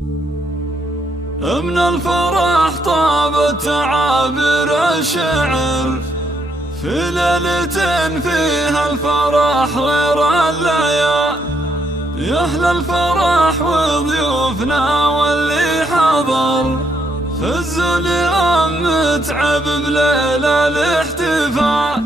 من الفرح طابت تعابير الشعر في ليلة فيها الفرح غير الليالي. يا أهل الفرح وضيوفنا واللي حضر فزوا لأم متعب بليلة الاحتفال.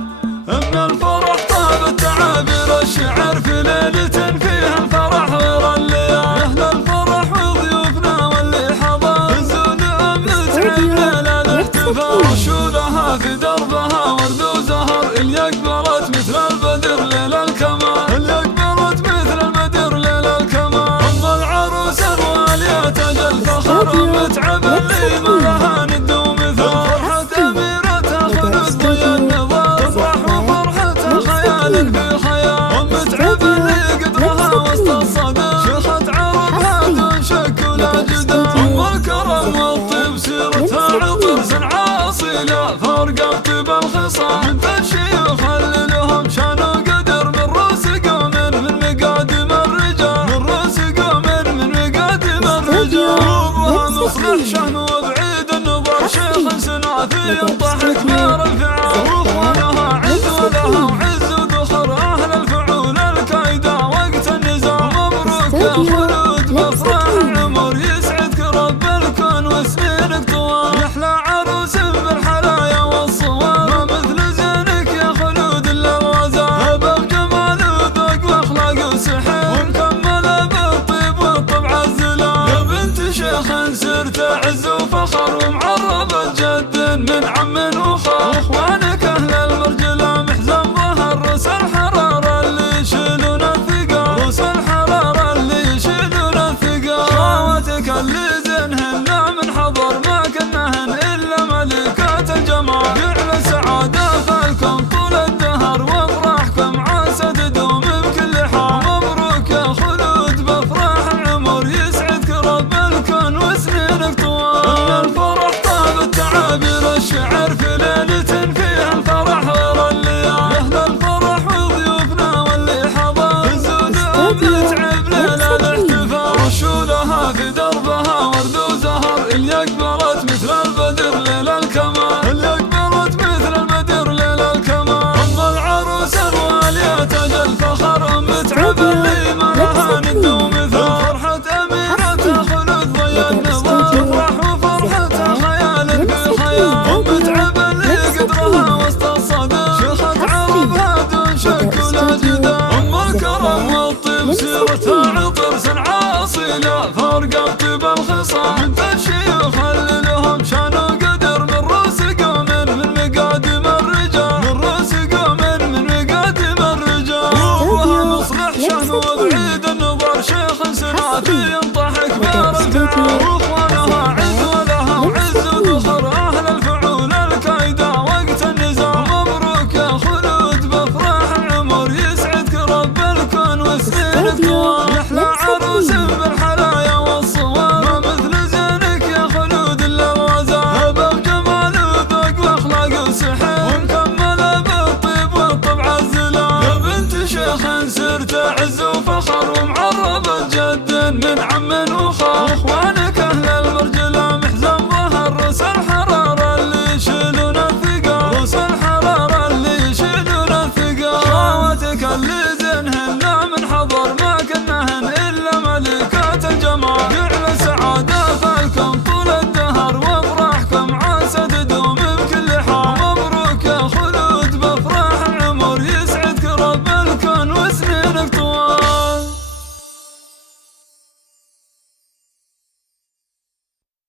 من الفرح طابت تعابير الشعر في ليلة فيها الفرح غير الليالي. يا أهل الفرح وضيوفنا واللي حضر فزوا لأم متعب بليلة الاحتفال. رشولها في دربها ورد وزهر اللي أقبلت مثل البدر ليل الكمال. اللي أقبلت مثل البدر ليل الكمال. أم العروس الوالية تاج الفخر متعب اللي ما لها ند ومثال. فرحة أميرتها خلود ضي النظر تفرح وفرحتها خيال في خيال. متعب اللي قدرها وسط الصدر شيخة عربها دون شك ولا جدال. أم الكرم والطيب سيرتها عطر صنعاء أصيلة فرقة بطيب الخصال. من الشيوخ اللي لهم شان وقدر من رؤوس قوم من مقادم الرجال. من رؤوس قوم من مقادم الرجال. أبوها مصلح شهم وبعيد النظر شيخ سنافي ينطح كبار الفعال. وإخوانها عز ولها وعز وذخر أهل الفعول الكايدة وقت النزال. مبروك يا خلود بأفراح العمر يسعدك رب الكون وسنينك طوال. يحلى عروس بالحلايا والصوار ما مثل زينك يا خلود إلا الوزال. هبة بجمال وذوق واخلاق وسحر ومكملة بالطيب والطبع الزلال. يا بنت شيخ سرت عز وفخر ومعربة جد من عم وخال. اخوانك اهل المرجلة محزن ظهر روس الحرارة اللي يشيلون الثقال. روس الحرارة اللي يشيلون الثقال. خواتك اللي زينهن من حضر ما كنهن الا ملكات الجمال. جعل السعادة فالكم طول الدهر وافراحكم عاسى تدوم بكل حال. مبروك يا خلود بافراح العمر يسعدك رب الكون وسنينك طوال. الفرح طابت تعابير الشعر في ليلة فيها الفرح غير الليالي. يا أهل الفرح وضيوفنا واللي حضر فزوا لأم متعب ليلة الاحتفال. رشولها في دربها ورد وزهر اللي أقبلت مثل البدر ليل الكمال. اللي أقبلت مثل البدر ليل الكمال. أم العروس الوالية تاج الفخر متعب اللي ما لها ند ومثال. فرحة أميرتها خلود ضي النظر تفرح وفرحتها خيال في خيال. متعب اللي قدرها وسط الصدر شيخة عربها دون شك ولا جدال. أم الكرم والطيب سيرتها عطر صنعاء أصيلة فرقة بطيب الخصال. من الشيوخ اللي لهم شان وقدر من رؤوس قوم من مقادم الرجال. من رؤوس قوم من مقادم الرجال. أبوها مصلح شهم وبعيد النظر شيخ سنافي ينطح كبار الفعال. واخوانها عز ولها وعز وذخر اهل الفعول الكايدة وقت النزال. مبروك يا خلود بافراح العمر يسعدك رب الكون وسنينك طوال. يحلى عروس بالحلايا والصوار ما مثل زينك يا خلود الا الوزال. هبة بجمال وذوق واخلاق وسحر ومكملة بالطيب والطبع الزلال. يا بنت شيخ سرت عز وفخر ومعربة جد من عم وخال.